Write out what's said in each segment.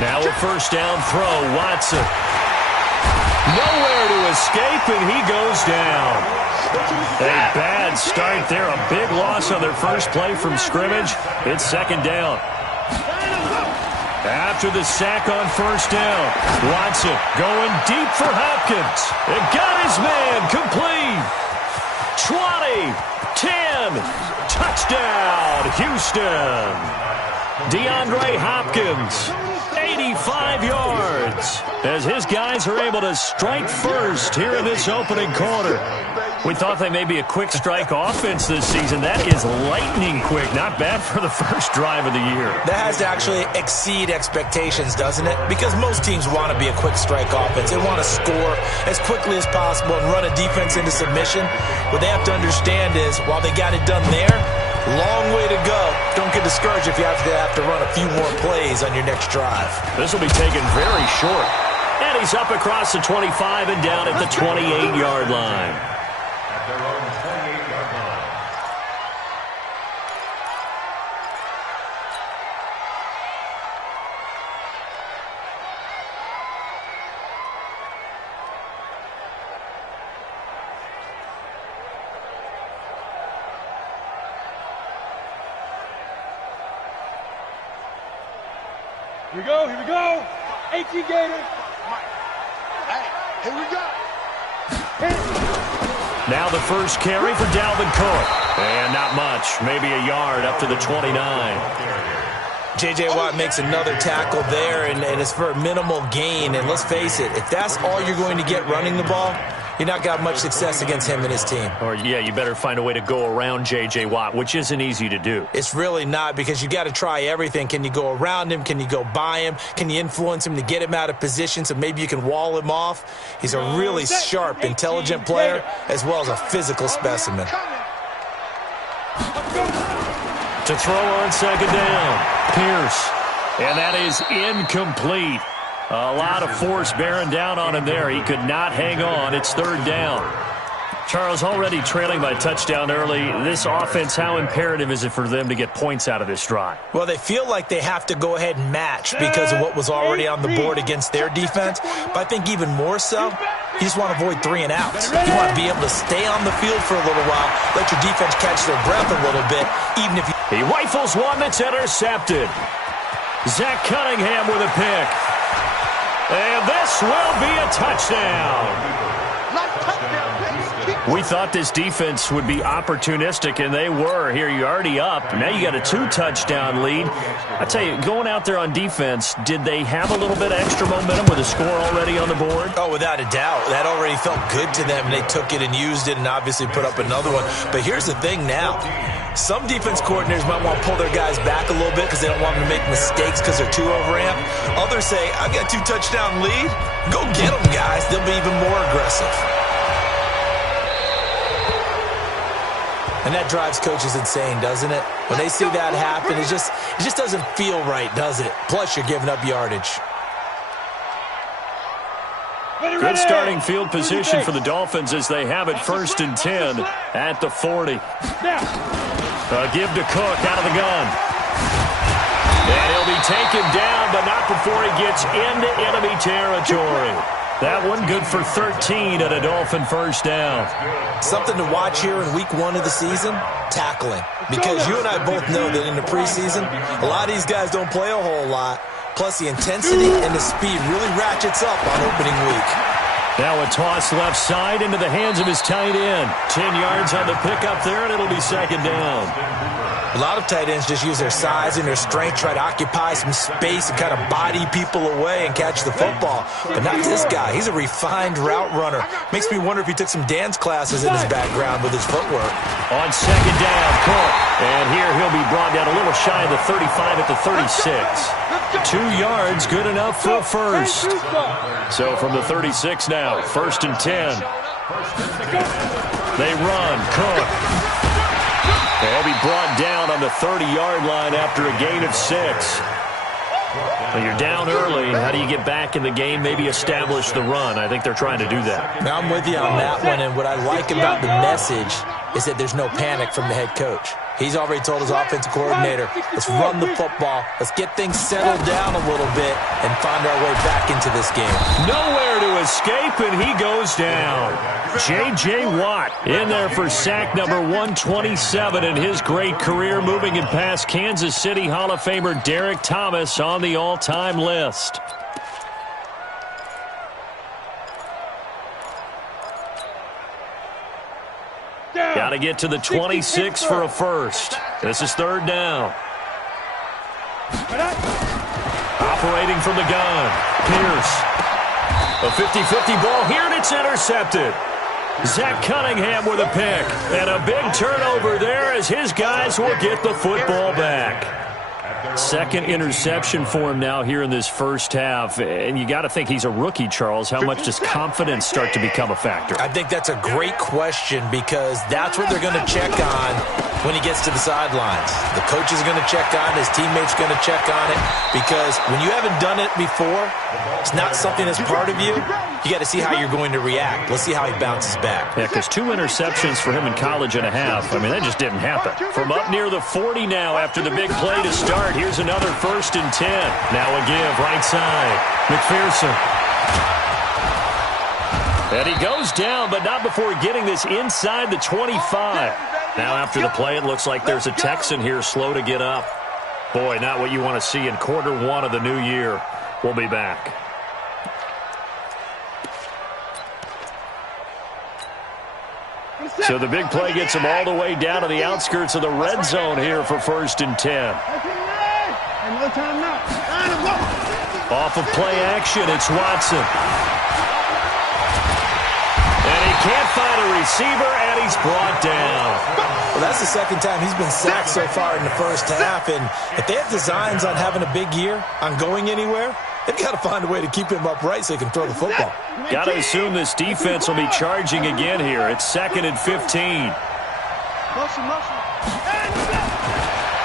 Now a first down throw, Watson. Nowhere to escape, and he goes down. A bad start there, a big loss on their first play from scrimmage. It's second down. After the sack on first down, Watson going deep for Hopkins. It got his man complete. 20, 10, touchdown, Houston. DeAndre Hopkins, 85 yards, as his guys are able to strike first here in this opening quarter. We thought they may be a quick strike offense this season. That is lightning quick. Not bad for the first drive of the year. That has to actually exceed expectations, doesn't it? Because most teams want to be a quick strike offense. They want to score as quickly as possible and run a defense into submission. What they have to understand is, while they got it done there, long way to go. Don't get discouraged if you have to run a few more plays on your next drive. This will be taken very short. And he's up across the 25 and down at the 28-yard line. Here we go. 18 Gator. Hey, here we go. Now the first carry for Dalvin Cook. And not much, maybe a yard up to the 29. J.J. Watt makes another tackle there, and it's for a minimal gain. And let's face it, if that's all you're going to get running the ball, you're not got much success against him and his team. Or, yeah, you better find a way to go around J.J. Watt, which isn't easy to do. It's really not, because you got to try everything. Can you go around him? Can you go by him? Can you influence him to get him out of position so maybe you can wall him off? He's a really sharp, intelligent player as well as a physical specimen. To throw on second down, Pierce. And that is incomplete. A lot of force bearing down on him there. He could not hang on. It's third down. Charles, already trailing by touchdown early. This offense, how imperative is it for them to get points out of this drive? Well, they feel like they have to go ahead and match because of what was already on the board against their defense. But I think even more so, you just want to avoid 3 and outs. You want to be able to stay on the field for a little while, let your defense catch their breath a little bit, even if you... He rifles one that's intercepted. Zach Cunningham with a pick. And this will be a touchdown. We thought this defense would be opportunistic, and they were. Here, you're already up. Now you got a 2-touchdown lead. I tell you, going out there on defense, did they have a little bit of extra momentum with a score already on the board? Oh, without a doubt. That already felt good to them. They took it and used it and obviously put up another one. But here's the thing now. Some defense coordinators might want to pull their guys back a little bit because they don't want them to make mistakes because they're too overamped. Others say, I've got a 2-touchdown lead. Go get them, guys. They'll be even more aggressive. And that drives coaches insane, doesn't it? When they see that happen, it just doesn't feel right, does it? Plus, you're giving up yardage. Good starting field position for the Dolphins as they have it 1st and 10 at the 40. Give to Cook out of the gun. And he'll be taken down, but not before he gets into enemy territory. That one good for 13 at a Dolphin first down. Something to watch here in week 1 of the season, tackling. Because you and I both know that in the preseason, a lot of these guys don't play a whole lot. Plus, the intensity and the speed really ratchets up on opening week. Now a toss left side into the hands of his tight end. 10 yards on the pickup there, and it'll be second down. A lot of tight ends just use their size and their strength, try to occupy some space and kind of body people away and catch the football. But not this guy. He's a refined route runner. Makes me wonder if he took some dance classes in his background with his footwork. On second down, Cook. And here he'll be brought down a little shy of the 35 at the 36. 2 yards, good enough for a first. So from the 36 now, 1st and 10. They run, Cook. They'll be brought down on the 30-yard line after a gain of 6. Well, you're down early. How do you get back in the game, maybe establish the run? I think they're trying to do that. Now I'm with you on that one, and what I like about the message is that there's no panic from the head coach. He's already told his offensive coordinator, let's run the football, let's get things settled down a little bit and find our way back into this game. Nowhere to escape, and he goes down. J.J. Watt in there for sack number 127 in his great career, moving it past Kansas City Hall of Famer Derek Thomas on the all-time list. Got to get to the 26 for a first. This is third down. Operating from the gun. Pierce. A 50-50 ball here, and it's intercepted. Zach Cunningham with a pick. And a big turnover there as his guys will get the football back. Second interception for him now here in this first half. And you got to think he's a rookie, Charles. How much does confidence start to become a factor? I think that's a great question because that's what they're going to check on when he gets to the sidelines. The coach is going to check on it. His teammates are going to check on it because when you haven't done it before, it's not something that's part of you. You got to see how you're going to react. Let's see how he bounces back. Yeah, because 2 interceptions for him in college and a half. I mean, that just didn't happen. From up near the 40 now after the big play to start. Here's another 1st and 10. Now a give, right side. McPherson. And he goes down, but not before getting this inside the 25. Now after the play, it looks like there's a Texan here slow to get up. Boy, not what you want to see in quarter one of the new year. We'll be back. So the big play gets him all the way down to the outskirts of the red zone here for 1st and 10. Off of play action, it's Watson. And he can't find a receiver, and he's brought down. Well, that's the second time he's been sacked so far in the first half. And if they have designs on having a big year, on going anywhere, they've got to find a way to keep him upright so he can throw the football. Got to assume this defense will be charging again here. It's 2nd and 15.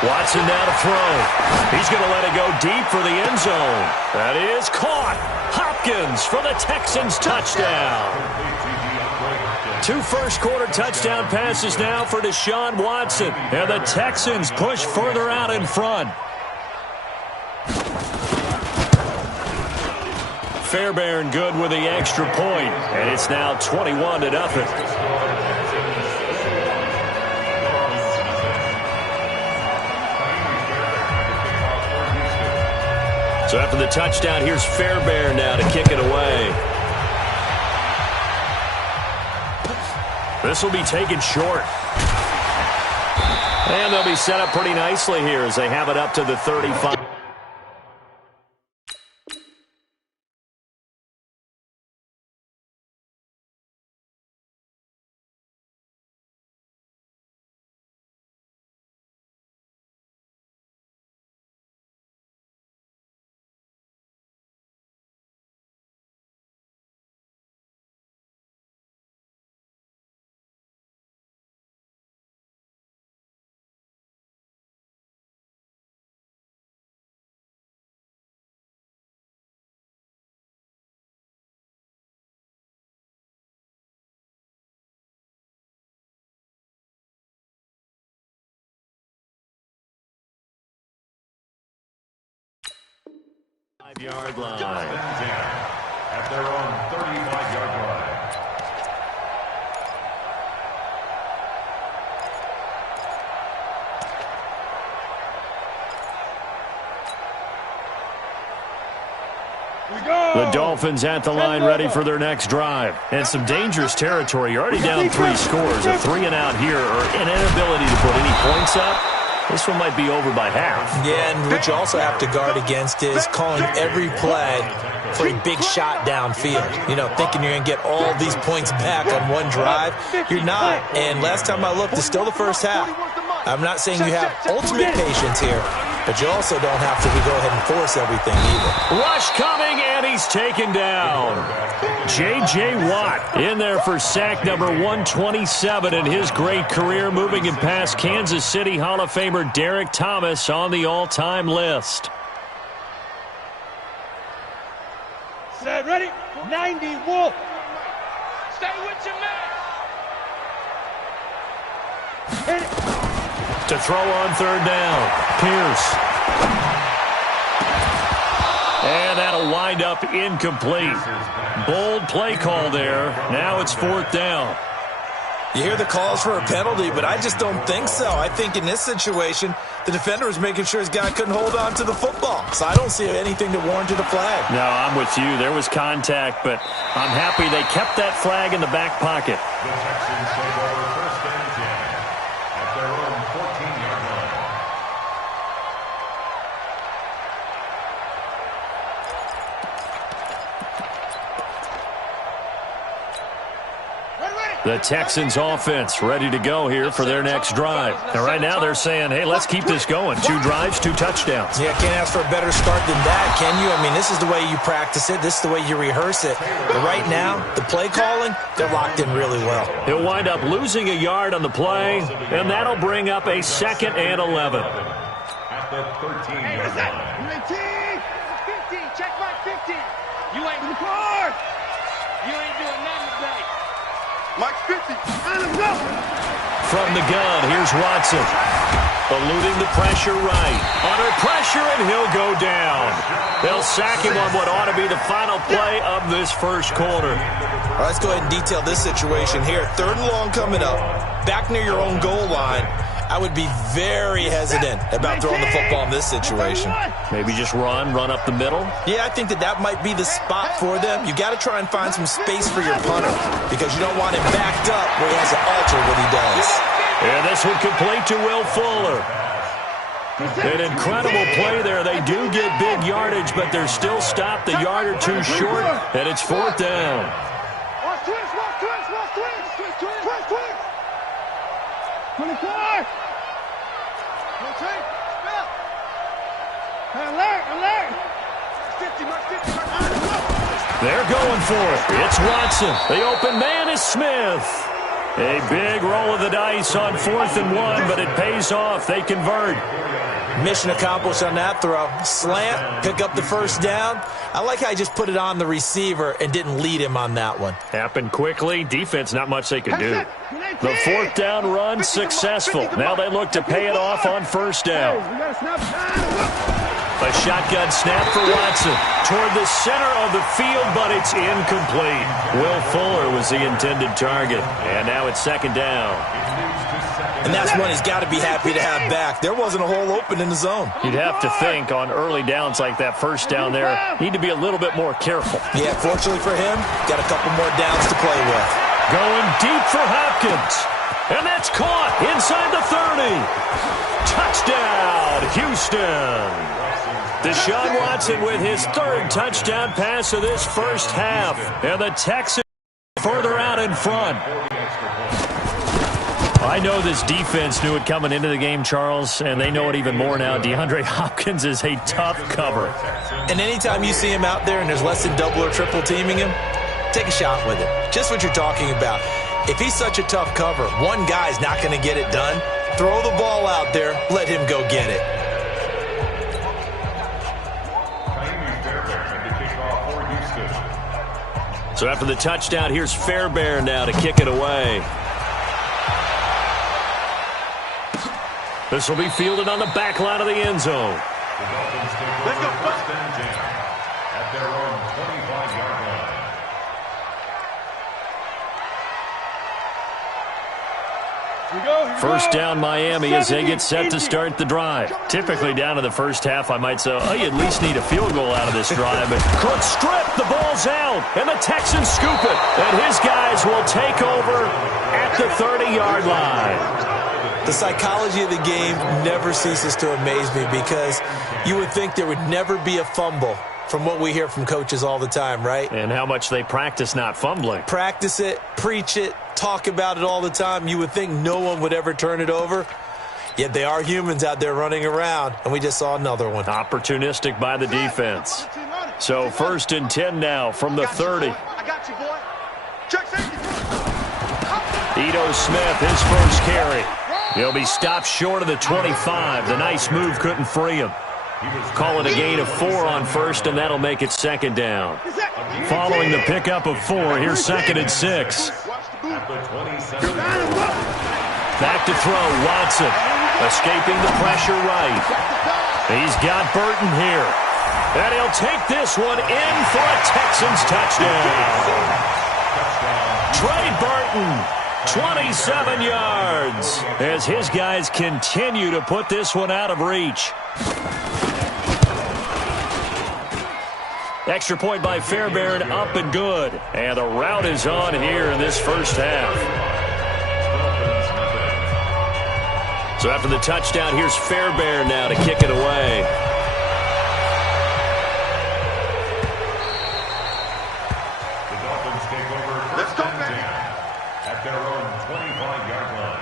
Watson now to throw. He's going to let it go deep for the end zone. That is caught. Hopkins for the Texans touchdown. 2 first-quarter touchdown passes now for Deshaun Watson. And the Texans push further out in front. Fairbairn good with the extra point, and it's now 21-0. So after the touchdown, here's Fairbairn now to kick it away. This will be taken short. And they'll be set up pretty nicely here as they have it up to the 35. Yard line. At their own 35-yard line. The Dolphins at the line ready for their next drive. And some dangerous territory. You're already down 3 scores. A 3 and out here or an inability to put any points up. This one might be over by half. Yeah, and what you also have to guard against is calling every play for a big shot downfield. You know, thinking you're going to get all these points back on one drive. You're not. And last time I looked, it's still the first half. I'm not saying you have ultimate patience here, but you also don't have to go ahead and force everything either. Rush coming, and he's taken down. J.J. Watt in there for sack number 127 in his great career, moving it past Kansas City Hall of Famer Derek Thomas on the all-time list. Set, ready? 90, Wolf. Stay with your man. Hit it. To throw on third down. Pierce. And that'll wind up incomplete. Bold play call there. Now it's fourth down. You hear the calls for a penalty, but I just don't think so. I think in this situation, the defender was making sure his guy couldn't hold on to the football. So I don't see anything that warranted a flag. No, I'm with you. There was contact, but I'm happy they kept that flag in the back pocket. The Texans take over first and 10 at their own 14-yard line. The Texans offense ready to go here for their next drive. And right now they're saying, hey, let's keep this going. 2 drives, 2 touchdowns. Yeah, can't ask for a better start than that, can you? I mean, this is the way you practice it. This is the way you rehearse it. But right now, the play calling, they're locked in really well. He'll wind up losing a yard on the play, and that'll bring up a 2nd and 11. At the 13-yard line. 15, check my 15. You ain't in the car. You ain't doing nothing today. Mike 50, let him go. From the gun, here's Watson. Eluding the pressure right. Under pressure, and he'll go down. They'll sack him on what ought to be the final play of this first quarter. All right, let's go ahead and detail this situation here. 3rd and long coming up. Back near your own goal line. I would be very hesitant about throwing the football in this situation. Maybe just run up the middle? Yeah, I think that might be the spot for them. You got to try and find some space for your punter because you don't want him backed up where he has to alter what he does. And this one complete to Will Fuller. An incredible play there. They do get big yardage, but they're still stopped a yard or 2 short, and it's 4th down. Watch twins. 24. Alert. 50, Mark 50. They're going for it. It's Watson. The open man is Smith. A big roll of the dice on 4th and 1, but it pays off. They convert. Mission accomplished on that throw. Slant, pick up the first down. I like how I just put it on the receiver and didn't lead him on that one. Happened quickly. Defense, not much they could do. The 4th down run successful. Now they look to pay it off on 1st down. A shotgun snap for Watson toward the center of the field, but it's incomplete. Will Fuller was the intended target, and now it's 2nd down. And that's one he's got to be happy to have back. There wasn't a hole open in the zone. You'd have to think on early downs like that 1st down there, need to be a little bit more careful. Yeah, fortunately for him, got a couple more downs to play with. Going deep for Hopkins. And that's caught inside the 30. Touchdown, Houston. Deshaun Watson with his 3rd touchdown pass of this first half. And the Texans further out in front. I know this defense knew it coming into the game, Charles, and they know it even more now. DeAndre Hopkins is a tough cover. And anytime you see him out there and there's less than double or triple teaming him, take a shot with it. Just what you're talking about. If he's such a tough cover, one guy's not going to get it done. Throw the ball out there. Let him go get it. So after the touchdown, here's Fairbairn now to kick it away. This will be fielded on the back line of the end zone. The Dolphins take over first and 10 at their own 25-yard line. First down Miami as they get set to start the drive. Typically down in the first half, I might say, oh, you at least need a field goal out of this drive. But Cook stripped, the ball's out, and the Texans scoop it. And his guys will take over at the 30-yard line. The psychology of the game never ceases to amaze me because you would think there would never be a fumble from what we hear from coaches all the time, right? And how much they practice not fumbling. Practice it, preach it, talk about it all the time. You would think no one would ever turn it over. Yet they are humans out there running around, and we just saw another one. Opportunistic by the defense. So 1st and 10 now from the 30. I got you, boy. Check safety. Ito Smith, his first carry. He'll be stopped short of the 25. The nice move couldn't free him. Call it a gain of 4 on 1st, and that'll make it 2nd down. Following the pickup of 4, here's 2nd and 6. Back to throw, Watson. Escaping the pressure right. He's got Burton here. And he'll take this one in for a Texans touchdown. Trey Burton, 27 yards, as his guys continue to put this one out of reach. Extra point by Fairbairn, up and good. And the route is on here in this first half. So after the touchdown, here's Fairbairn now to kick it away. The Dolphins take over first and 10 at their own 25-yard line.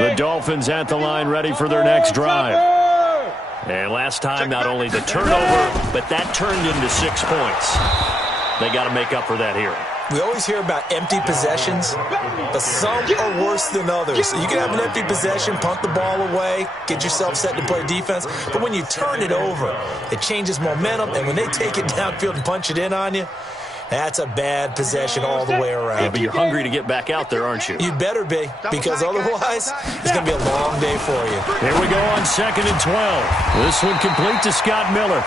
The Dolphins at the line, ready for their next drive. And last time, not only the turnover, but that turned into 6 points. They got to make up for that here. We always hear about empty possessions, but some are worse than others. You can have an empty possession, punt the ball away, get yourself set to play defense, but when you turn it over, it changes momentum, and when they take it downfield and punch it in on you, that's a bad possession all the way around. Yeah, but you're hungry to get back out there, aren't you? You better be, because otherwise, it's going to be a long day for you. Here we go on 2nd and 12. This one complete to Scott Miller.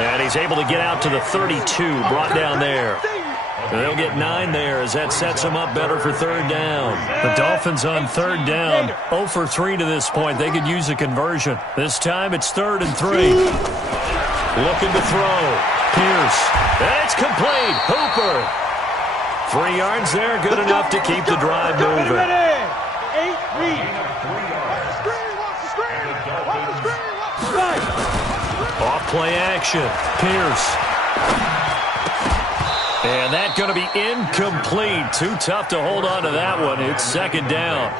And he's able to get out to the 32, brought down there. And they'll get 9 there as that sets them up better for 3rd down. The Dolphins on 3rd down, 0 for 3 to this point. They could use a conversion. This time it's 3rd and 3. Looking to throw. Pierce. And it's complete. Hooper. 3 yards there, good enough to keep the drive moving. 8 read. Off play action. Pierce. And that's going to be incomplete. Too tough to hold on to that one. It's 2nd down.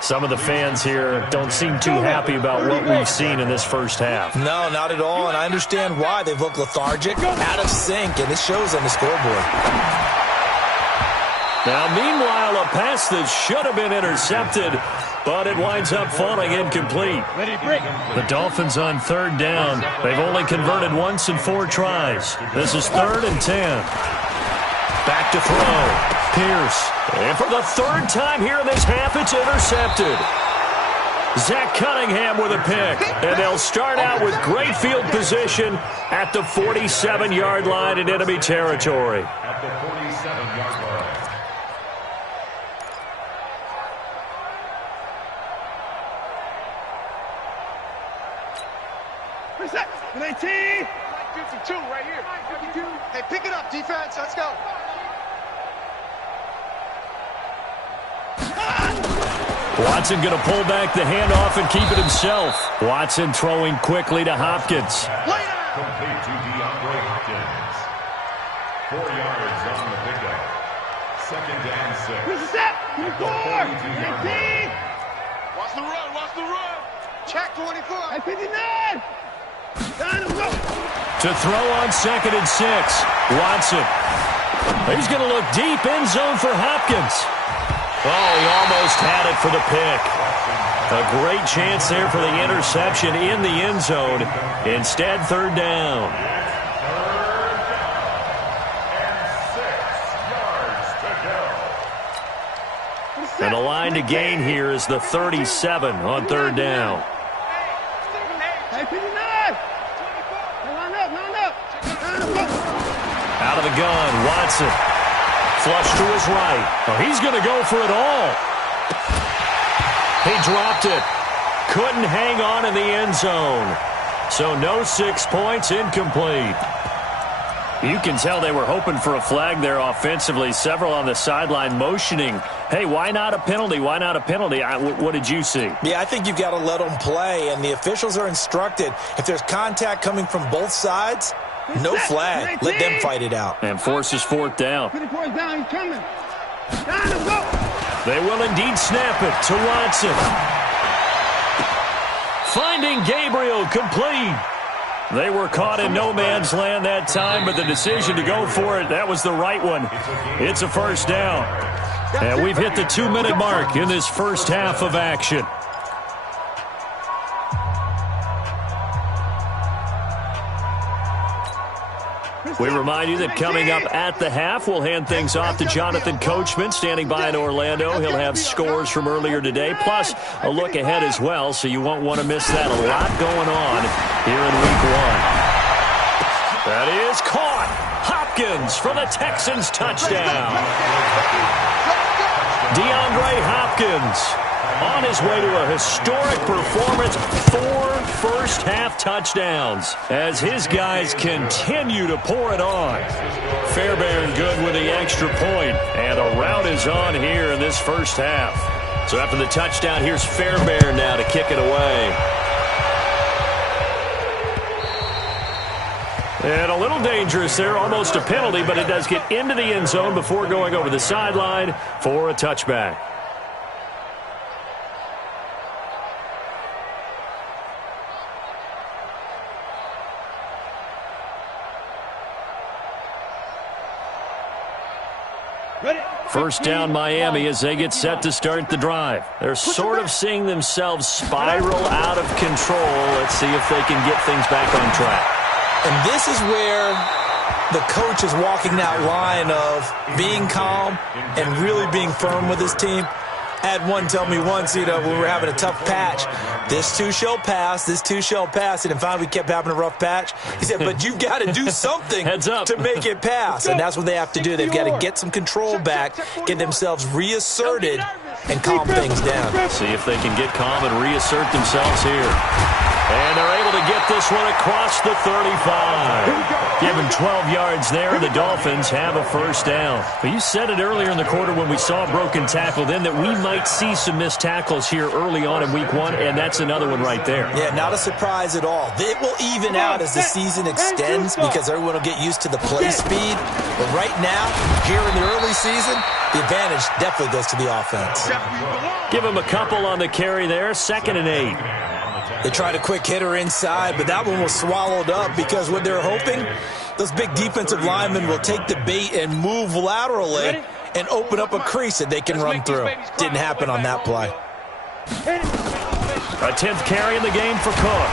Some of the fans here don't seem too happy about what we've seen in this first half. No, not at all, and I understand why. They've looked lethargic, out of sync, and it shows on the scoreboard. Now, meanwhile, a pass that should have been intercepted, but it winds up falling incomplete. The Dolphins on 3rd down. They've only converted once in 4 tries. This is 3rd and 10. Back to throw. Pierce. And for the 3rd time here in this half, it's intercepted. Zach Cunningham with a pick. And they'll start out with great field position at the 47-yard line in enemy territory. At the 47-yard line. Where's that? 19. 52 right here. 52. Hey, pick it up, defense. Let's go. Watson going to pull back the handoff and keep it himself. Watson throwing quickly to Hopkins. Complete to DeAndre Hopkins. 4 yards on the pickup. 2nd and 6. Where's the set? 24. 19. Watch the run. Watch the run. Check 24. At 59. To throw on 2nd and 6. Watson. He's going to look deep end zone for Hopkins. Oh, he almost had it for the pick. A great chance there for the interception in the end zone. Instead, 3rd down. And the line to gain here is the 37 on 3rd down. Out of the gun, Watson. Flush to his right. Oh, he's going to go for it all. He dropped it. Couldn't hang on in the end zone. So no 6 points, incomplete. You can tell they were hoping for a flag there offensively. Several on the sideline motioning. Hey, why not a penalty? Why not a penalty? What did you see? Yeah, I think you've got to let them play, and the officials are instructed. If there's contact coming from both sides, no flag. Let them fight it out. And forces 4th down. Down, he's coming. They will indeed snap it to Watson. Finding Gabriel, complete. They were caught in no man's land that time, but the decision to go for it, that was the right one. It's a 1st down. And we've hit the 2-minute mark in this first half of action. We remind you that coming up at the half, we'll hand things off to Jonathan Coachman, standing by in Orlando. He'll have scores from earlier today, plus a look ahead as well, so you won't want to miss that. A lot going on here in Week 1. That is caught. Hopkins for the Texans touchdown. DeAndre Hopkins on his way to a historic performance, 4 first-half touchdowns as his guys continue to pour it on. Fairbairn good with the extra point, and a rout is on here in this first half. So after the touchdown, here's Fairbairn now to kick it away. And a little dangerous there, almost a penalty, but it does get into the end zone before going over the sideline for a touchback. First down Miami as they get set to start the drive. They're sort of seeing themselves spiral out of control. Let's see if they can get things back on track. And this is where the coach is walking that line of being calm and really being firm with his team. I had one tell me once, when we were having a tough patch, this too shall pass, this too shall pass. And finally we kept having a rough patch. He said, but you've got to do something to make it pass. And that's what they have to do. They've got to get some control back, get themselves reasserted, and calm things down. See if they can get calm and reassert themselves here. And they're able to get this one across the 35. Give him 12 yards there, and the Dolphins have a first down. But you said it earlier in the quarter when we saw a broken tackle then that we might see some missed tackles here early on in Week 1, and that's another one right there. Yeah, not a surprise at all. It will even out as the season extends because everyone will get used to the play speed. But right now, here in the early season, the advantage definitely goes to the offense. Give him a couple on the carry there, 2nd and 8. They tried a quick hitter inside, but that one was swallowed up because what they're hoping, those big defensive linemen will take the bait and move laterally and open up a crease that they can run through. Didn't happen on that play. A 10th carry in the game for Cook.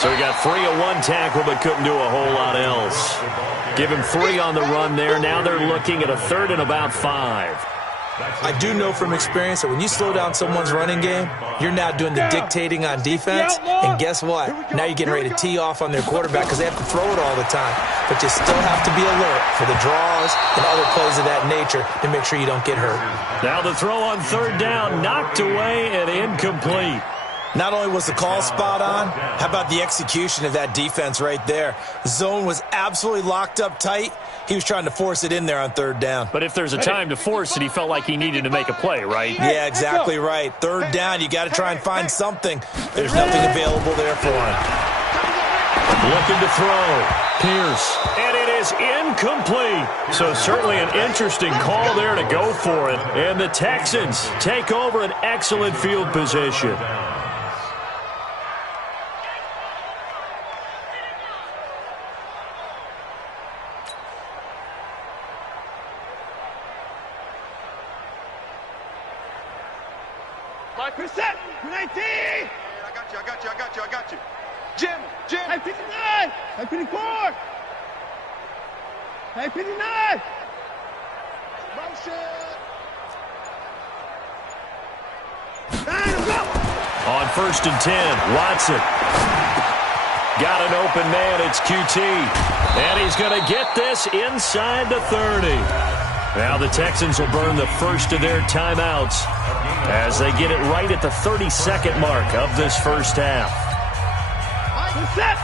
So he got 3 of 1 tackle, but couldn't do a whole lot else. Give him 3 on the run there. Now they're looking at a 3rd and about 5. I do know from experience that when you slow down someone's running game, you're now doing the dictating on defense. And guess what? Now you're getting ready to tee off on their quarterback because they have to throw it all the time. But you still have to be alert for the draws and other plays of that nature to make sure you don't get hurt. Now the throw on 3rd down, knocked away and incomplete. Not only was the call spot on, how about the execution of that defense right there? The zone was absolutely locked up tight. He was trying to force it in there on 3rd down. But if there's a time to force it, he felt like he needed to make a play, right? Yeah, exactly right. 3rd down, you got to try and find something. There's nothing available there for him. Looking to throw. Pierce. And it is incomplete. So certainly an interesting call there to go for it. And the Texans take over an excellent field position. Reset! 19! I got you. Jim! Hey, 59! Hey, 54! Hey, 59! Motion! On 1st and 10, Watson. Got an open man, it's QT. And he's going to get this inside the 30. Now the Texans will burn the first of their timeouts as they get it right at the 32nd mark of this first half. Set!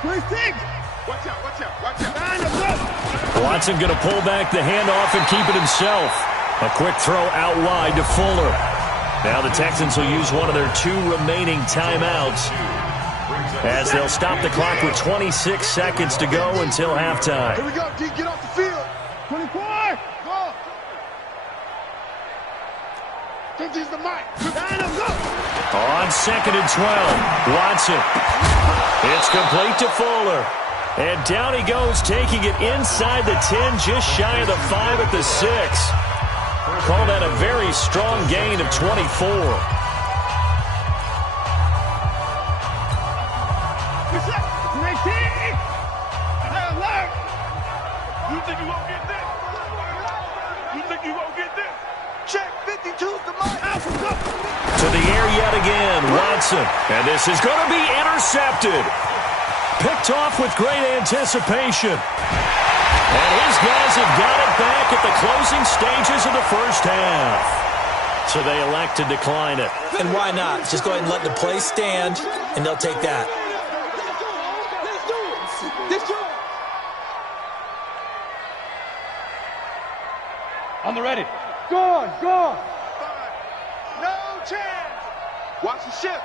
26! Watch out! Watson going to pull back the handoff and keep it himself. A quick throw out wide to Fuller. Now the Texans will use one of their 2 remaining timeouts as they'll stop the clock with 26 seconds to go until halftime. Here we go, D. Get off the field. 24! Go! 50's the mic. Go! On 2nd and 12, Watson. It's complete to Fuller. And down he goes, taking it inside the 10, just shy of the 5 at the 6. Call that a very strong gain of 24. think you won't get this? You think you won't get this? Check 52's the mark. To the air yet again, Watson. And this is going to be intercepted. Picked off with great anticipation. And his guys have got it back at the closing stages of the first half. So they elect to decline it. And why not? Just go ahead and let the play stand, and they'll take that. On the ready. Gone. No chance. Watch the ship.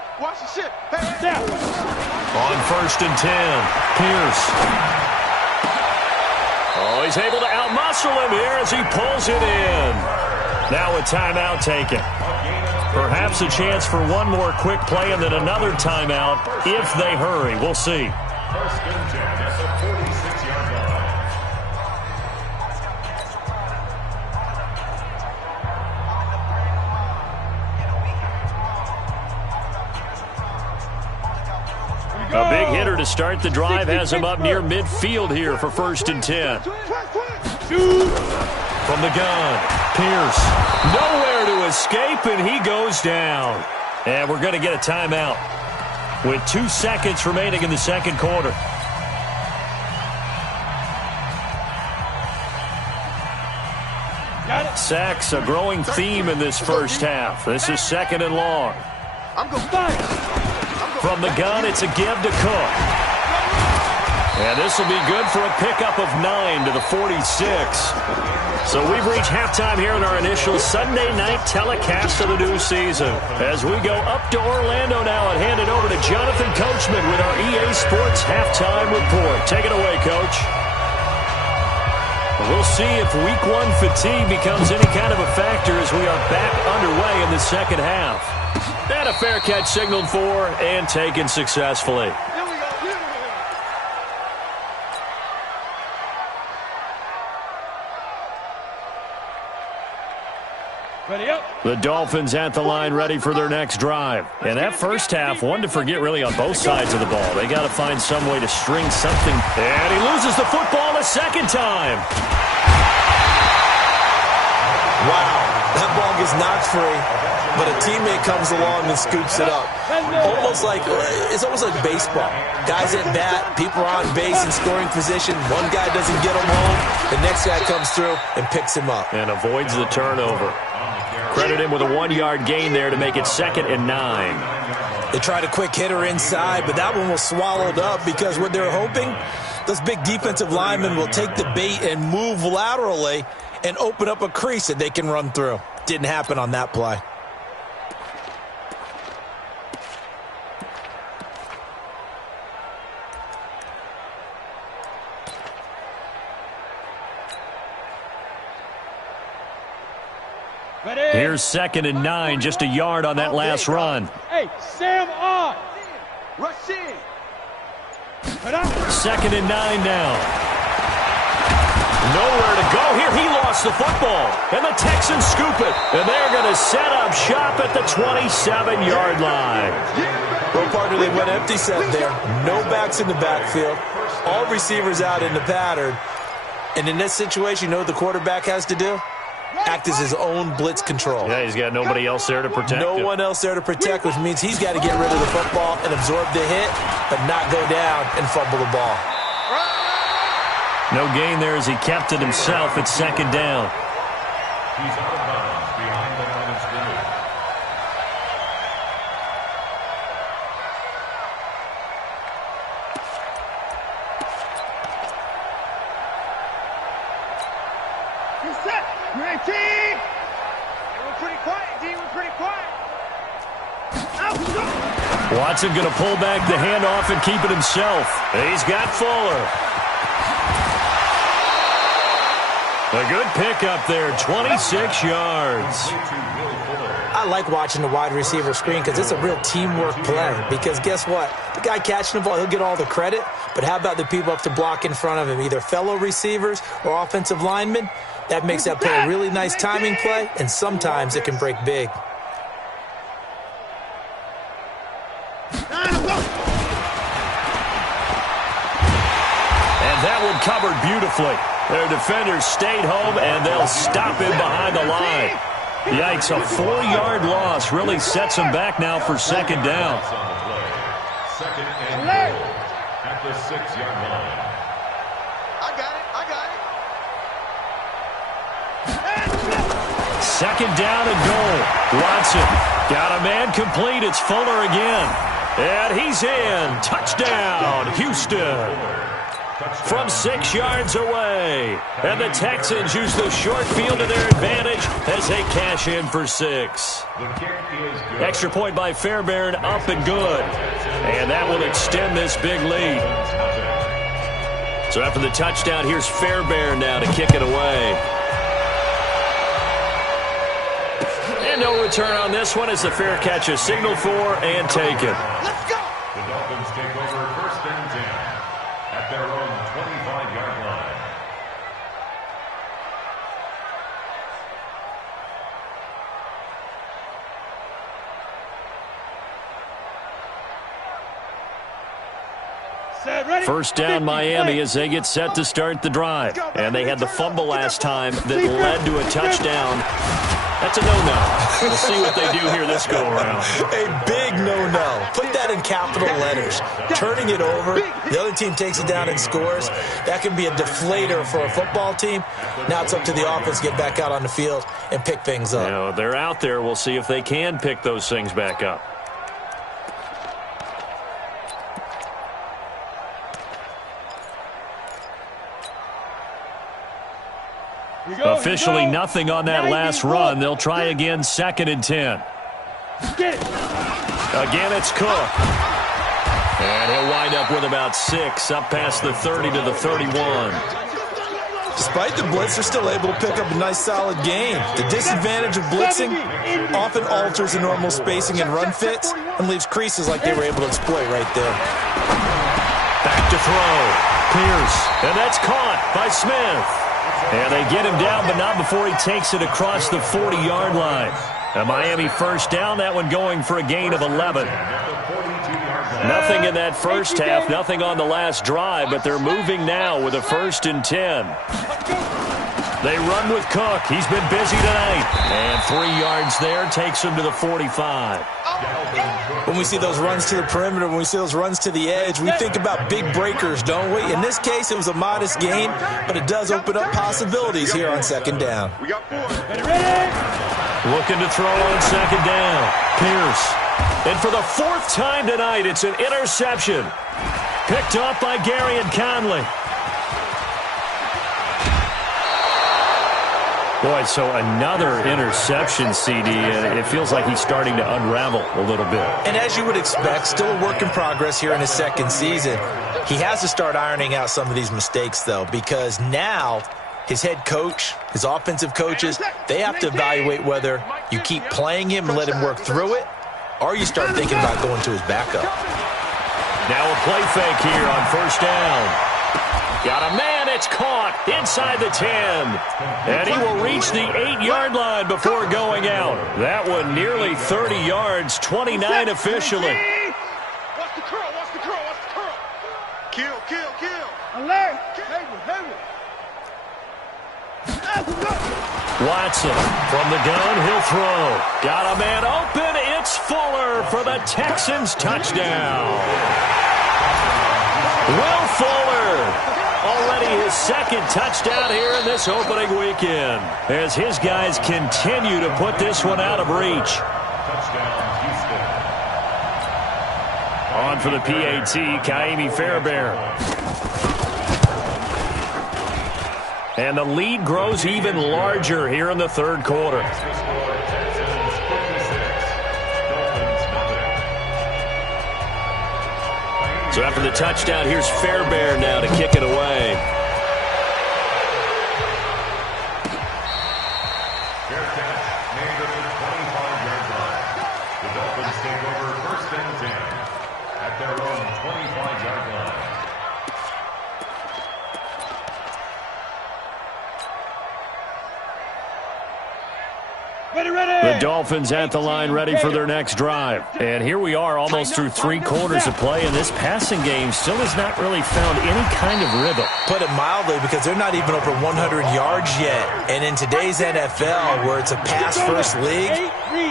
Hey. Down. On 1st and 10, Pierce. Oh, he's able to outmuscle him here as he pulls it in. Now a timeout taken. Perhaps a chance for one more quick play and then another timeout if they hurry. We'll see. 1st and 10 at the 46-yard line. A big hitter to start the drive has him up near midfield here for 1st and 10. From the gun, Pierce. Nowhere to escape, and he goes down. And we're going to get a timeout with 2 seconds remaining in the second quarter. Sacks, a growing theme in this first half. This is 2nd and long. From the gun, it's a give to Cook. And this will be good for a pickup of 9 to the 46. So we've reached halftime here in our initial Sunday night telecast of the new season. As we go up to Orlando now and hand it over to Jonathan Coachman with our EA Sports Halftime Report. Take it away, Coach. We'll see if Week 1 fatigue becomes any kind of a factor as we are back underway in the second half. And a fair catch signaled for and taken successfully. Ready up. The Dolphins at the line ready for their next drive. And that first half, one to forget really on both sides of the ball. They got to find some way to string something. And he loses the football a second time. Wow, that ball gets knocked free, but a teammate comes along and scoops it up. It's almost like baseball. Guys at bat, people are on base in scoring position. One guy doesn't get him home. The next guy comes through and picks him up. And avoids the turnover. Credit him with a 1-yard gain there to make it 2nd and 9. They tried a quick hitter inside, but that one was swallowed up because what they're hoping, those big defensive linemen will take the bait and move laterally and open up a crease that they can run through. Didn't happen on that play. Ready. Here's 2nd and 9, just a yard on that last run. Hey, Sam on. Rush in. 2nd and 9 now. Nowhere to go here. He lost the football. And the Texans scoop it. And they're going to set up shop at the 27-yard line. Well, partner, they went empty set there. No backs in the backfield. All receivers out in the pattern. And in this situation, you know what the quarterback has to do? Act as his own blitz control. Yeah, he's got nobody else there to protect him. No one else there to protect, which means he's got to get rid of the football and absorb the hit, but not go down and fumble the ball. No gain there as he kept it himself at 2nd down. He's out of bounds behind the line of scrimmage. You're set. You're in team. We're pretty quiet, D. We're pretty quiet. Watson going to pull back the handoff and keep it himself. He's got Fuller. A good pickup there, 26 yards. I like watching the wide receiver screen because it's a real teamwork play. Because guess what? The guy catching the ball, he'll get all the credit. But how about the people up to block in front of him, either fellow receivers or offensive linemen? That makes that play a really nice timing play, and sometimes it can break big. And that one covered beautifully. Their defenders stayed home, and they'll stop him behind the line. Yikes, a 4-yard loss really sets them back now for second down. Second and goal at the 6-yard line. I got it. Second down and goal. Watson got a man complete. It's Fuller again. And he's in. Touchdown, Houston. From 6 yards away. And the Texans use the short field to their advantage as they cash in for 6. Extra point by Fairbairn, up and good. And that will extend this big lead. So after the touchdown, here's Fairbairn now to kick it away. And no return on this one as the fair catch is signaled for and taken. Let's go. The Dolphins take over first and 10 at their own 25-yard line. First down Miami as they get set to start the drive. And they had the fumble last time that led to a touchdown. That's a no-no. We'll see what they do here this go-around. A big no-no. Put that in capital letters. Turning it over, the other team takes it down and scores. That can be a deflator for a football team. Now it's up to the offense to get back out on the field and pick things up. You know, they're out there. We'll see if they can pick those things back up. Officially nothing on that last run. They'll try again, second and 10. Again, it's Cook. And he'll wind up with about 6, up past the 30 to the 31. Despite the blitz, they're still able to pick up a nice, solid gain. The disadvantage of blitzing often alters the normal spacing and run fits and leaves creases like they were able to exploit right there. Back to throw. Pierce. And that's caught by Smith. And they get him down, but not before he takes it across the 40-yard line. A Miami first down, that one going for a gain of 11. Nothing in that first half, nothing on the last drive, but they're moving now with a 1st and 10. They run with Cook. He's been busy tonight. And 3 yards there takes him to the 45. When we see those runs to the perimeter, when we see those runs to the edge, we think about big breakers, don't we? In this case, it was a modest gain, but it does open up possibilities here on second down. Looking to throw on second down. Pierce. And for the 4th time tonight, it's an interception. Picked up by Gary and Conley. Boy, so another interception, CD, and it feels like he's starting to unravel a little bit. And as you would expect, still a work in progress here in his second season. He has to start ironing out some of these mistakes, though, because now his head coach, his offensive coaches, they have to evaluate whether you keep playing him and let him work through it, or you start thinking about going to his backup. Now a play fake here on first down. Got a man, it's caught inside the 10. And he will reach the 8-yard line before going out. That one nearly 30 yards, 29 officially. Watch the curl, watch the curl, watch the curl. Kill. Alert. Watson from the gun, he'll throw. Got a man open, it's Fuller for the Texans touchdown. Will Fuller. Already his second touchdown here in this opening weekend as his guys continue to put this one out of reach. Touchdown, Houston. On for the PAT, Kaimi Fairbairn. And the lead grows even larger here in the third quarter. So after the touchdown, here's Fairbairn now to kick it away. Fair catch made at the 25-yard line. The Dolphins take over first and 10 at their own 25-yard line. The Dolphins at the line ready for their next drive. And here we are almost through 3 quarters of play, and this passing game still has not really found any kind of rhythm. Put it mildly, because they're not even over 100 yards yet. And in today's NFL, where it's a pass-first league,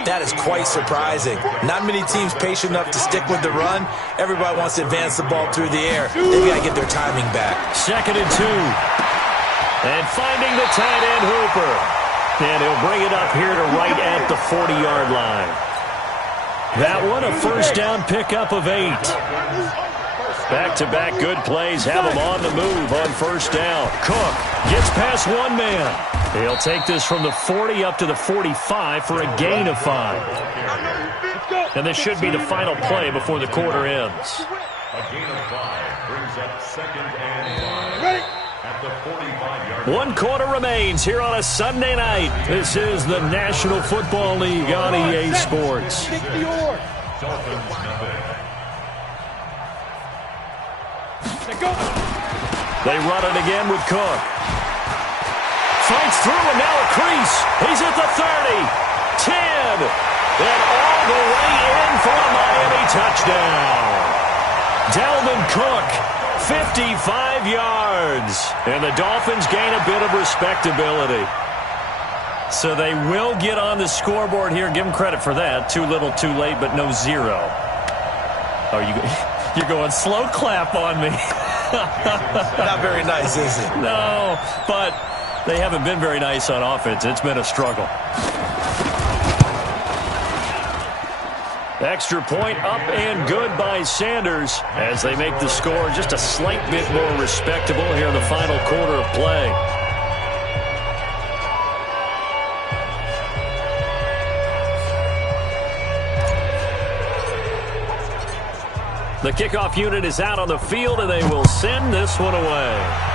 that is quite surprising. Not many teams patient enough to stick with the run. Everybody wants to advance the ball through the air. They've got to get their timing back. 2nd and 2. And finding the tight end Hooper. And he'll bring it up here to right at the 40-yard line. That one, a first down pickup of 8. Back-to-back good plays have him on the move on first down. Cook gets past one man. He'll take this from the 40 up to the 45 for a gain of 5. And this should be the final play before the quarter ends. A gain of 5 brings up 2nd and 5 at the 45-yard line. 1 quarter remains here on a Sunday night. This is the National Football League on EA Sports. Dolphins nothing. They run it again with Cook. Fights through and now a crease. He's at the 30, 10, and all the way in for a Miami touchdown. Dalvin Cook, 55 yards. And the Dolphins gain a bit of respectability. So they will get on the scoreboard here. Give them credit for that. Too little, too late, but no 0. Oh, you're going slow clap on me. Not very nice, is it? No, but they haven't been very nice on offense. It's been a struggle. Extra point up and good by Sanders as they make the score just a slight bit more respectable here in the final quarter of play. The kickoff unit is out on the field, and they will send this one away.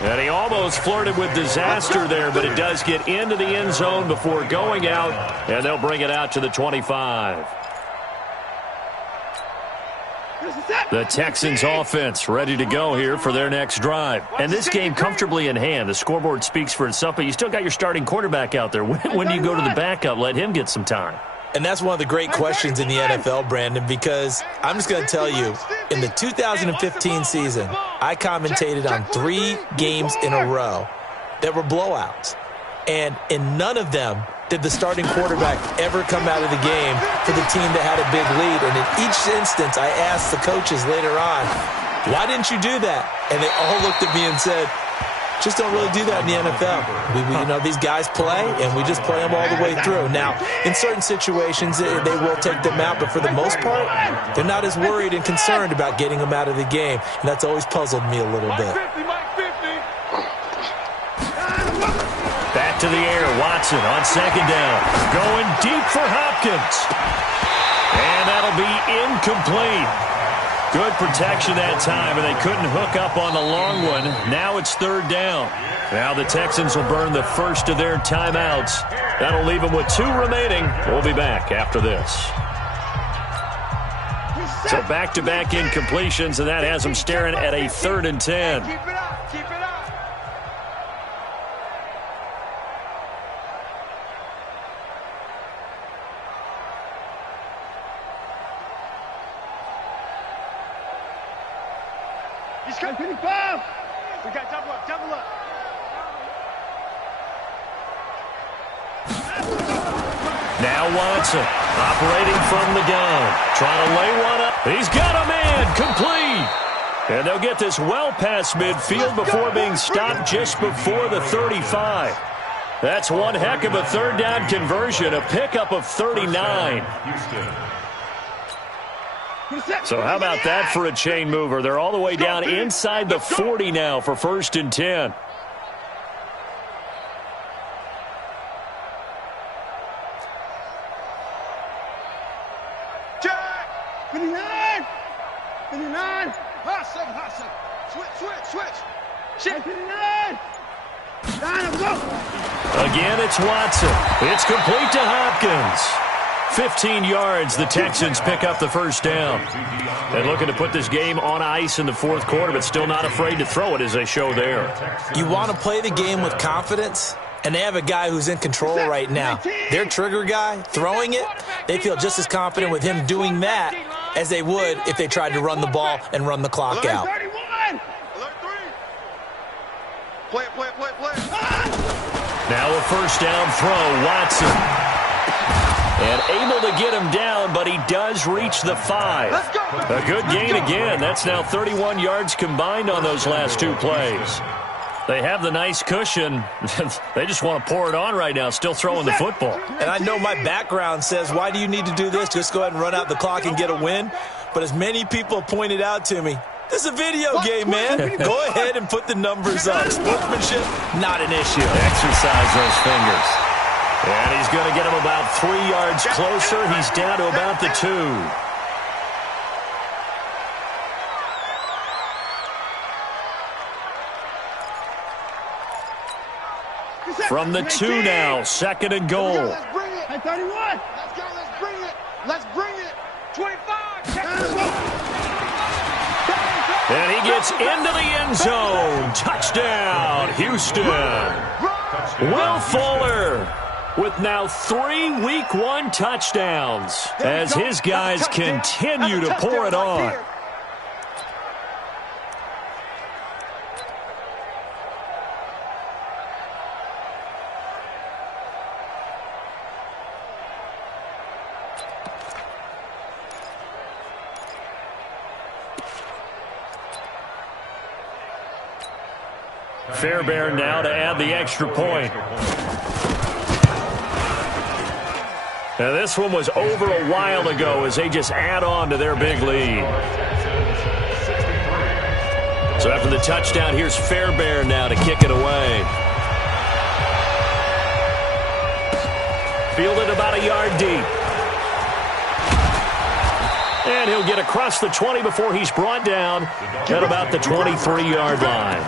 And he almost flirted with disaster there, but it does get into the end zone before going out, and they'll bring it out to the 25. The Texans offense ready to go here for their next drive. And this game comfortably in hand. The scoreboard speaks for itself, but you still got your starting quarterback out there. When do you go to the backup? Let him get some time. And that's one of the great questions in the NFL, Brandon, because I'm just going to tell you, in the 2015 season, I commentated on 3 games in a row that were blowouts. And in none of them did the starting quarterback ever come out of the game for the team that had a big lead. And in each instance, I asked the coaches later on, why didn't you do that? And they all looked at me and said, just don't really do that in the NFL. These guys play, and we just play them all the way through. Now, in certain situations, they will take them out, but for the most part, they're not as worried and concerned about getting them out of the game, and that's always puzzled me a little bit. Back to the air, Watson on second down. Going deep for Hopkins. And that'll be incomplete. Good protection that time, and they couldn't hook up on the long one. Now it's third down. Now the Texans will burn the first of their timeouts. That'll leave them with 2 remaining. We'll be back after this. So back-to-back incompletions, and that has them staring at a 3rd and 10. Keep it up. Keep it up. He's got 55. We got double up, double up. Now Watson operating from the gun. Trying to lay one up. He's got a man. Complete. And they'll get this well past midfield before being stopped just before the 35. That's one heck of a third down conversion. A pickup of 39. So how about that for a chain mover? They're all the way down inside the 40 now for 1st and 10. Jack! 59! 59! Hot second. Switch. Shit! 59! Line up, go! Again, it's Watson. It's complete to Hopkins. 15 yards, the Texans pick up the first down. And looking to put this game on ice in the fourth quarter, but still not afraid to throw it as they show there. You want to play the game with confidence, and they have a guy who's in control right now. Their trigger guy, throwing it, they feel just as confident with him doing that as they would if they tried to run the ball and run the clock out. Now a first down throw, Watson. And able to get him down, but he does reach the 5. A good gain again. That's now 31 yards combined on those last two plays. They have the nice cushion. They just want to pour it on right now, still throwing the football. And I know my background says, why do you need to do this? Just go ahead and run out the clock and get a win. But as many people pointed out to me, this is a video game, man. Go ahead and put the numbers up. Sportsmanship, not an issue. Exercise those fingers. And he's going to get him about 3 yards closer. He's down to about the 2. From the 2 now, second and goal. Let's bring it. 31. Let's go. Let's bring it. Let's bring it. 25. And he gets into the end zone. Touchdown, Houston. Will Fuller with now 3 Week 1 touchdowns as his guys continue to pour it on. Fairbairn now to add the extra point. Now this one was over a while ago as they just add on to their big lead. So after the touchdown, here's Fairbairn now to kick it away. Fielded about a yard deep. And he'll get across the 20 before he's brought down at about the 23-yard line.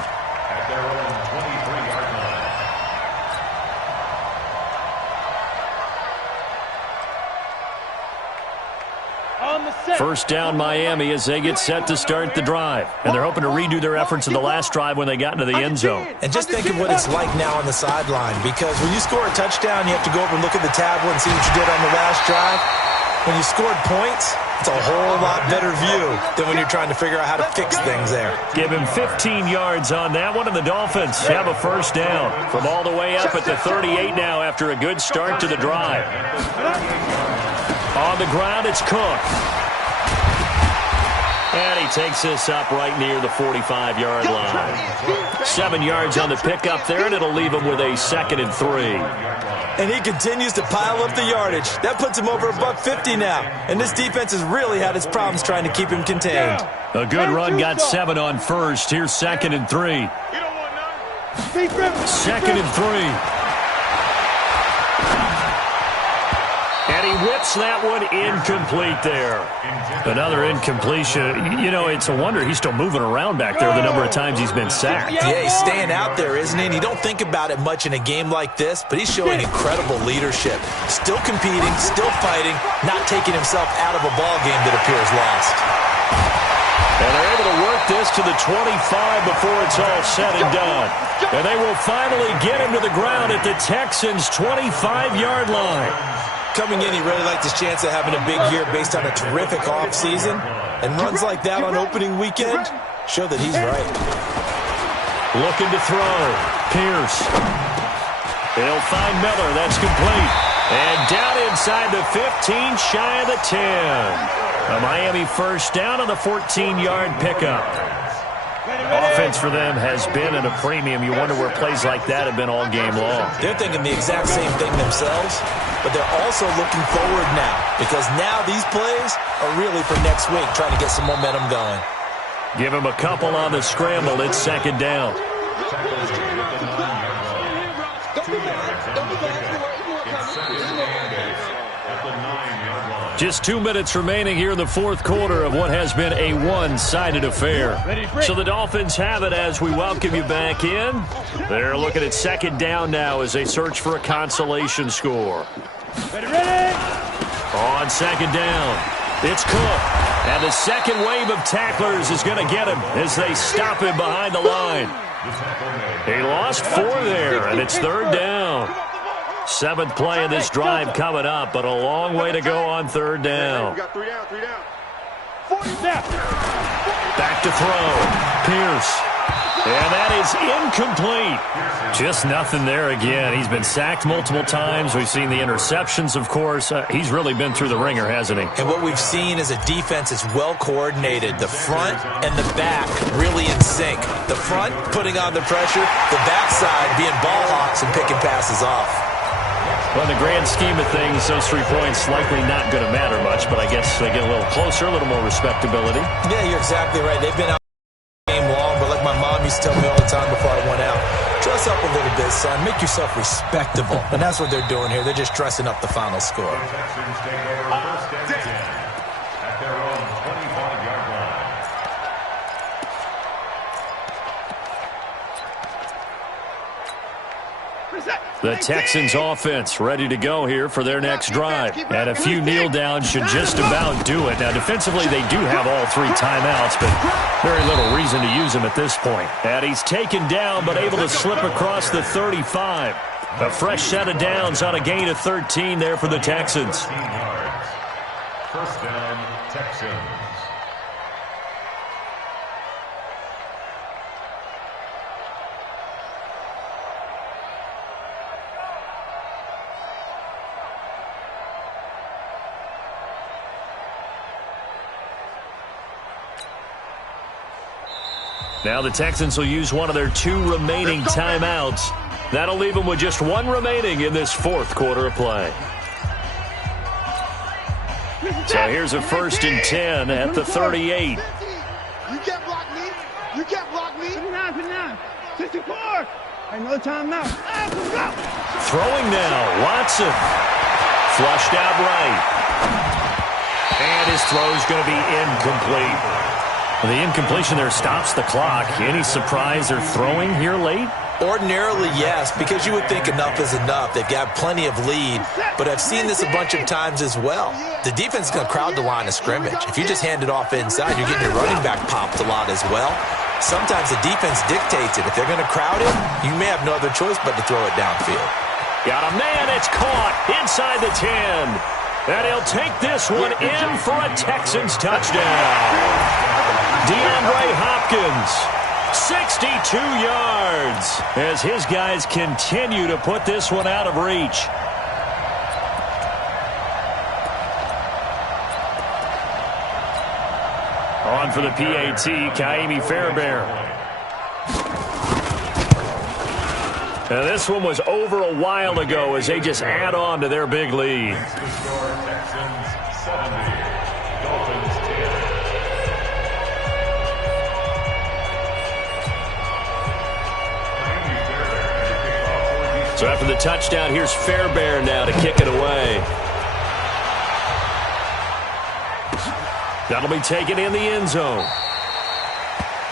First down Miami as they get set to start the drive. And they're hoping to redo their efforts in the last drive when they got into the end zone. And just think of what it's like now on the sideline, because when you score a touchdown, you have to go over and look at the tablet and see what you did on the last drive. When you scored points, it's a whole lot better view than when you're trying to figure out how to fix things there. Give him 15 yards on that one, and the Dolphins have a first down from all the way up at the 38 now after a good start to the drive. On the ground, it's Cook. And he takes this up right near the 45-yard line. 7 yards on the pickup there, and it'll leave him with a 2nd and 3. And he continues to pile up the yardage. That puts him over $150 now. And this defense has really had its problems trying to keep him contained. A good run got 7 on first. Here's 2nd and 3. 2nd and 3. And he whips that one incomplete there. Another incompletion. You know, it's a wonder he's still moving around back there the number of times he's been sacked. Yeah, he's staying out there, isn't he? And you don't think about it much in a game like this, but he's showing incredible leadership. Still competing, still fighting, not taking himself out of a ball game that appears lost. And they're able to work this to the 25 before it's all said and done. And they will finally get him to the ground at the Texans' 25-yard line. Coming in, he really liked his chance of having a big year based on a terrific offseason. And runs like that on opening weekend show that he's right. Looking to throw. Pierce. He'll find Miller. That's complete. And down inside the 15, shy of the 10. A Miami first down on the 14-yard pickup. Offense for them has been at a premium. You wonder where plays like that have been all game long. They're thinking the exact same thing themselves, but they're also looking forward now, because now these plays are really for next week, trying to get some momentum going. Give him a couple on the scramble. It's 2nd down. Just 2 minutes remaining here in the fourth quarter of what has been a one-sided affair. So the Dolphins have it as we welcome you back in. They're looking at 2nd down now as they search for a consolation score. On second down, it's Cook. And the second wave of tacklers is going to get him as they stop him behind the line. He lost 4 there, and it's third down. 7th play of this drive coming up, but a long way to go on third down. Back to throw. Pierce. And that is incomplete. Just nothing there again. He's been sacked multiple times. We've seen the interceptions, of course. He's really been through the ringer, hasn't he? And what we've seen is a defense that's well coordinated. The front and the back really in sync. The front putting on the pressure, the backside being ball hawks and picking passes off. Well, in the grand scheme of things, those 3 points likely not going to matter much, but I guess they get a little closer, a little more respectability. Yeah, you're exactly right. They've been out game long, but like my mom used to tell me all the time before I went out, dress up a little bit, son. Make yourself respectable. And that's what they're doing here. They're just dressing up the final score. The Texans take over first and 10 at their own 25-yard line. The Texans offense ready to go here for their next drive. And a few kneel downs should just about do it. Now, defensively, they do have all 3 timeouts, but very little reason to use them at this point. And he's taken down, but able to slip across the 35. A fresh set of downs on a gain of 13 there for the Texans. 13 yards. First down, Texans. Now the Texans will use one of their 2 remaining timeouts. That'll leave them with just 1 remaining in this 4th quarter of play. So here's a 1st and 10 at the 38. You can't block me. You can't block me. 59. 64. Another time now. Throwing now, Watson. Flushed out right. And his throw's going to be incomplete. The incompletion there stops the clock. Any surprise they're throwing here late? Ordinarily, yes, because you would think enough is enough. They've got plenty of lead, but I've seen this a bunch of times as well. The defense is going to crowd the line of scrimmage. If you just hand it off inside, you're getting your running back popped a lot as well. Sometimes the defense dictates it. If they're going to crowd it, you may have no other choice but to throw it downfield. Got a man, it's caught inside the 10. And he'll take this one in for a Texans touchdown. DeAndre Hopkins, 62 yards, as his guys continue to put this one out of reach. On for the PAT, Kaimi Fairbairn. Now this one was over a while ago as they just add on to their big lead. Texans 70, Dolphins 10. So after the touchdown, here's Fairbairn now to kick it away. That'll be taken in the end zone.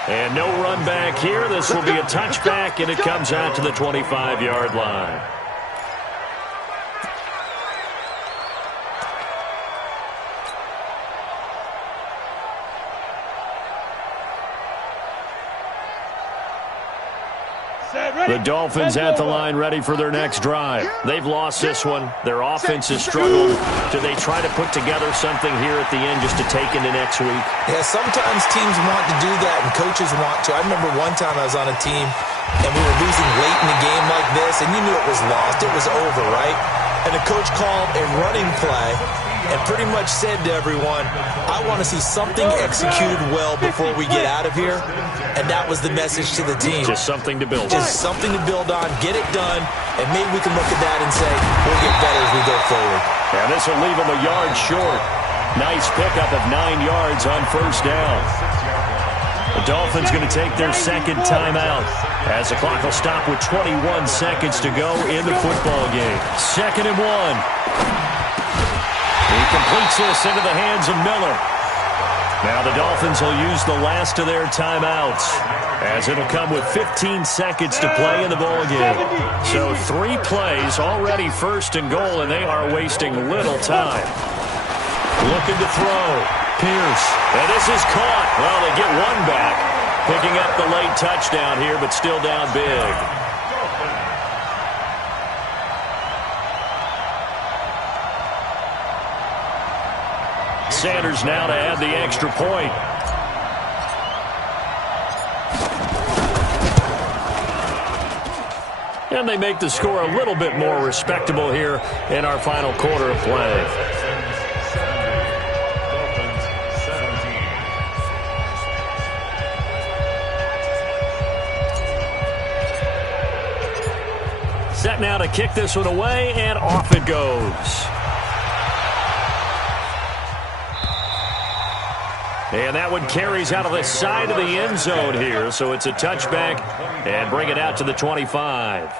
And no run back here. This will be a touchback, and it comes out to the 25-yard line. The Dolphins at the line ready for their next drive. They've lost this one. Their offense has struggled. Do they try to put together something here at the end just to take into next week? Yeah, sometimes teams want to do that and coaches want to. I remember one time I was on a team and we were losing late in the game like this, and you knew it was lost. It was over, right? And the coach called a running play and pretty much said to everyone, I want to see something executed well before we get out of here. And that was the message to the team. Just something to build on. Just something to build on, get it done, and maybe we can look at that and say, we'll get better as we go forward. And this will leave them a yard short. Nice pickup of 9 yards on first down. The Dolphins going to take their second timeout as the clock will stop with 21 seconds to go in the football game. 2nd and 1. He completes this into the hands of Miller. Now the Dolphins will use the last of their timeouts as it'll come with 15 seconds to play in the ball game. So 3 plays already 1st and goal, and they are wasting little time. Looking to throw. Pierce. And this is caught. Well, they get one back. Picking up the late touchdown here, but still down big. Sanders now to add the extra point. And they make the score a little bit more respectable here in our final quarter of play. Set now to kick this one away, and off it goes. And that one carries out of the side of the end zone here, so it's a touchback and bring it out to the 25.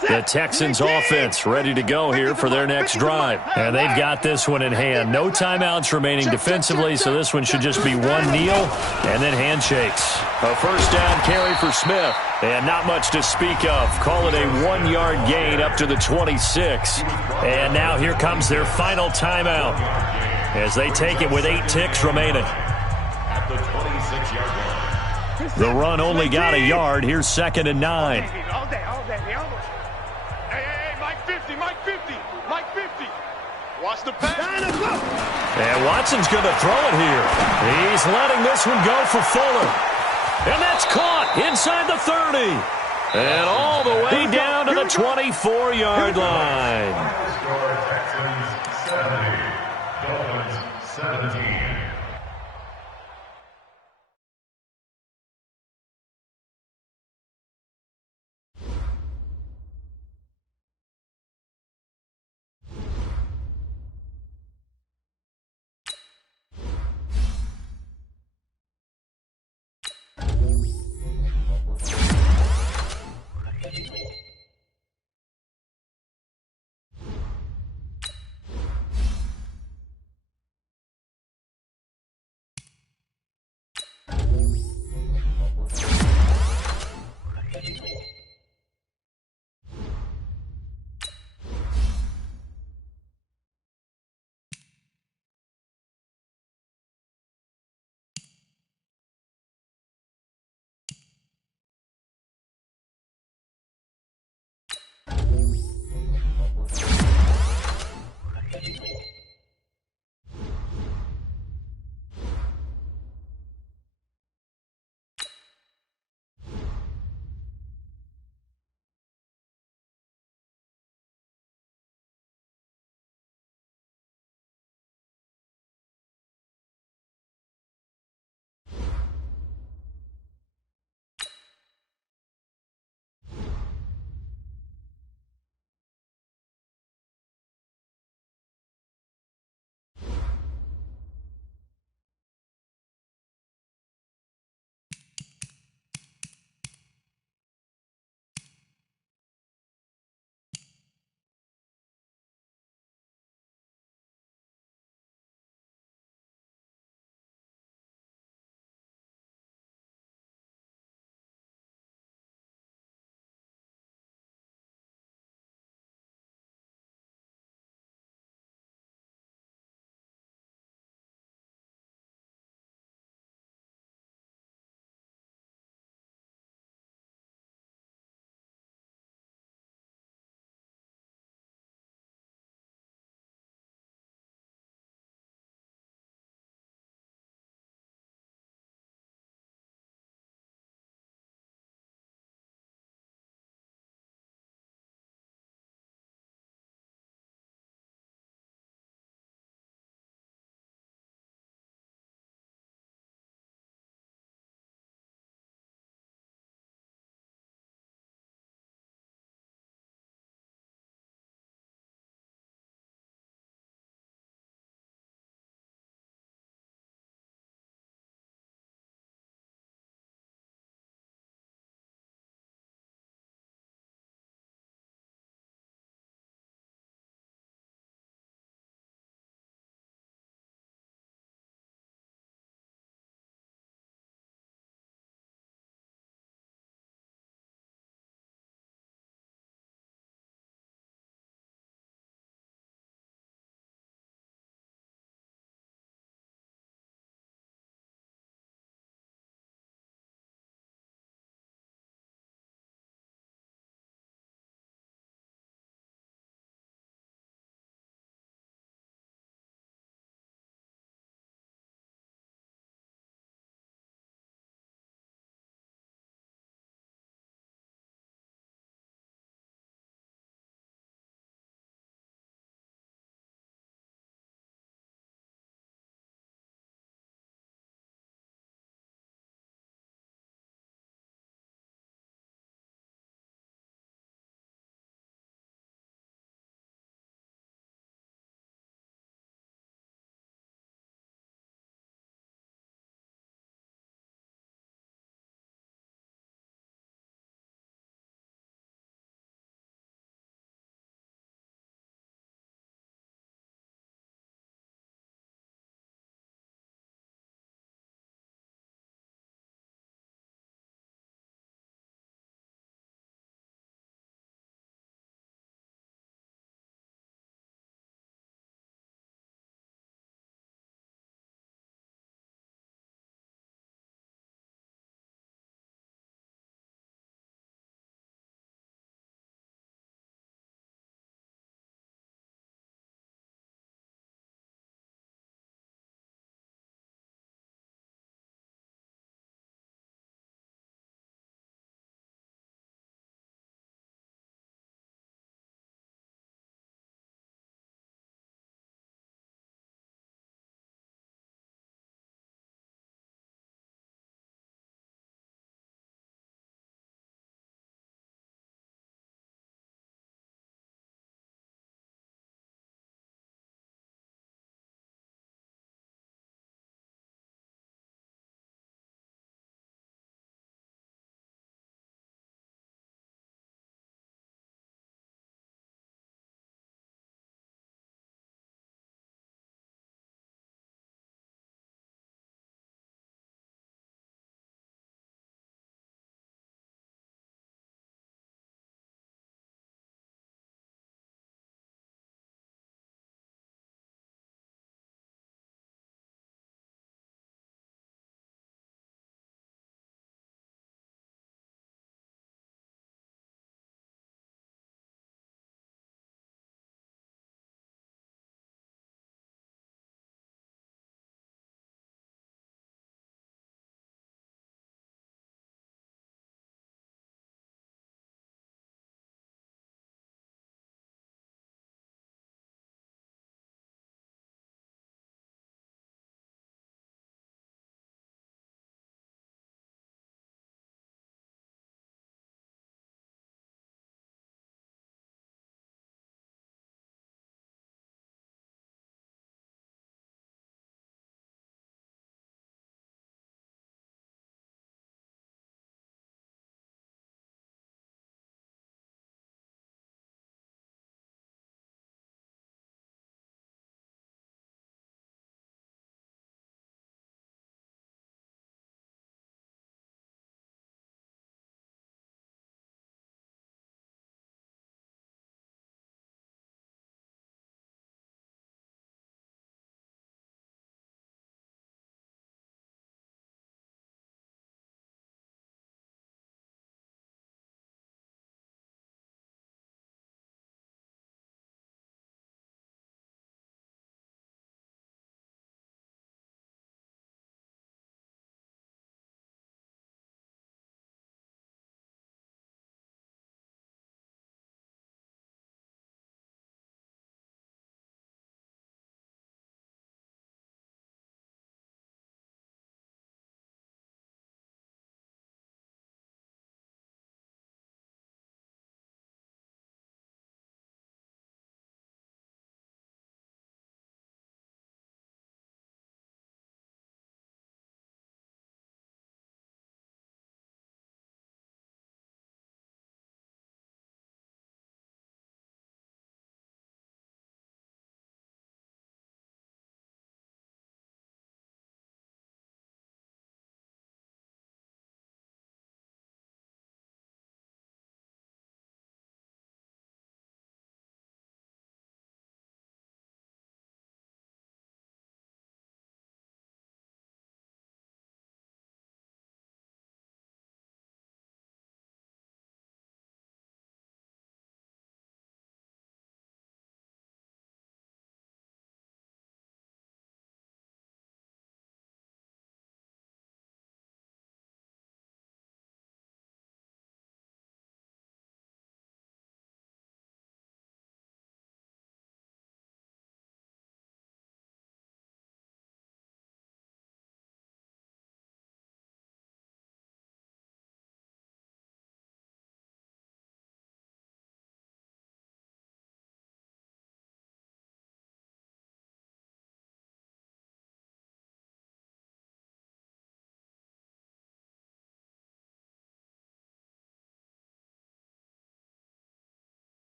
The Texans offense ready to go here for their next drive. And they've got this one in hand. No timeouts remaining defensively, so this one should just be one kneel and then handshakes. A first down carry for Smith. And not much to speak of. Call it a 1-yard gain up to the 26. And now here comes their final timeout as they take it with 8 ticks remaining. At the 26-yard line. The run only got a yard. Here's 2nd and 9. All day. Mike 50. Mike 50. Watch the pass. And Watson's going to throw it here. He's letting this one go for Fuller. And that's caught inside the 30. And all the way down to the 24-yard line. Texans 70, Dolphins 17.